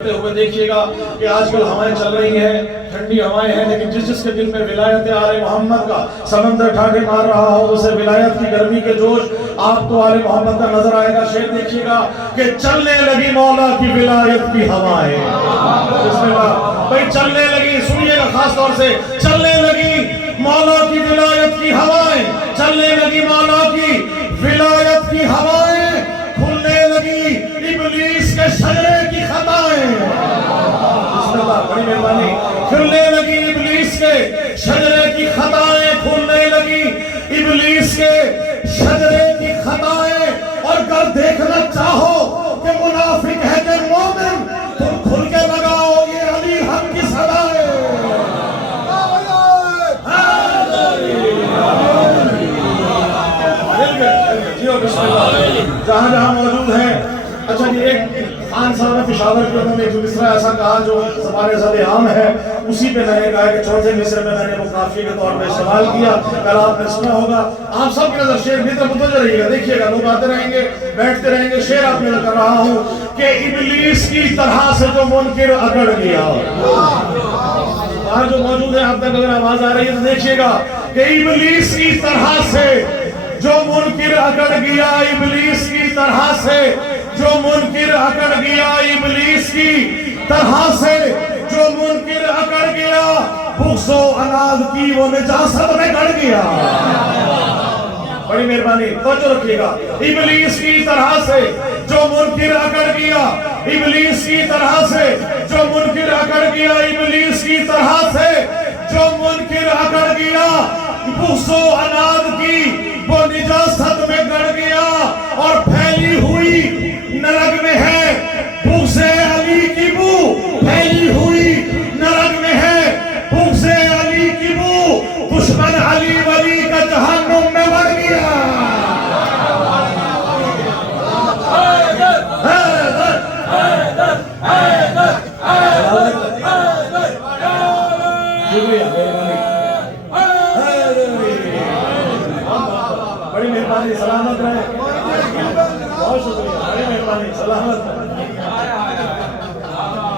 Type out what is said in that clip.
ہوئے دیکھیے گا کہ آج کل ہوائیں چل رہی ہیں، ٹھنڈی ہوائیں ہیں، لیکن جس کے دل میں ولایت آل محمد کا سمندر ٹھاٹھے مار رہا ہو، اسے ولایت کی گرمی کے جوش آپ کو آل محمد کا نظر آئے گا۔ شعر دیکھیے گا کہ چلنے لگی مولا کی ولایت کی ہوائیں، بسم اللہ بھائی، چلنے لگی، سنیے گا خاص طور سے، چلنے لگی مولا کی ولایت کی ہوائیں، چلنے لگی مولا کی ولایت کی ہوائیں، کھلنے لگی ابلیس کے شجرے کی خطائیں، بسم اللہ، بڑی مہربانی، کھلنے لگی ابلیس کے شجرے کی خطائیں، کھلنے لگی ابلیس کے شجرے کی خطائیں، اور اگر دیکھنا چاہو کہ منافق ہے کہ مومن، تم کھل کے لگاؤ یہ علی حق کی صدائیں۔ جہاں جہاں موجود ہیں، اچھا یہ ایک خان صاحب نے پشاور کے انہوں نے ایک مصرع ایسا کہا جو زبان زد عام ہے، اسی پہ میں نے کہا کہ چوتھے مصرع میں نے وہ قافیے کے طور پہ استعمال کیا، کل آپ نے سنا ہوگا۔ آپ سب کی نظر شعر بھی تو متوجہ رہیے گا، دیکھیے گا، لوگ آتے رہیں گے بیٹھتے رہیں گے، شعر آپ نے کر رہا ہوں کہ ابلیس کی طرح سے جو منکر اکڑ گیا، باہر جو موجود ہے آپ تک اگر آواز آ رہی ہے تو دیکھیے گا کہ ابلیس کی طرح سے جو منکر اکڑ گیا، ابلیس کی طرح سے جو منکر اکڑ گیا، ابلیس کی طرح سے جو منکر اکڑ گیا، بغض و عناد کی وہ نجاست میں گڑ گیا۔ بڑی مہربانی توجہ رکھیے گا، ابلیس کی طرح سے جو منکر اکڑ گیا، ابلیس کی طرح سے جو منکر اکڑ گیا، ابلیس کی طرح سے جو منکر اکڑ گیا، بغض و عناد کی وہ نجاست میں گڑ گیا، اور پھیلی ہوئی نرگ میں ہے بغض علی کی بو، پھیلی ہوئی نرگ میں ہے بغض علی کی بو، دشمن علی ولی کا جہنم میں بڑھ گیا۔ بڑی مہربانی، سلامت رہے، بہت شکریہ، بڑی مہربانی، سلامت رہے۔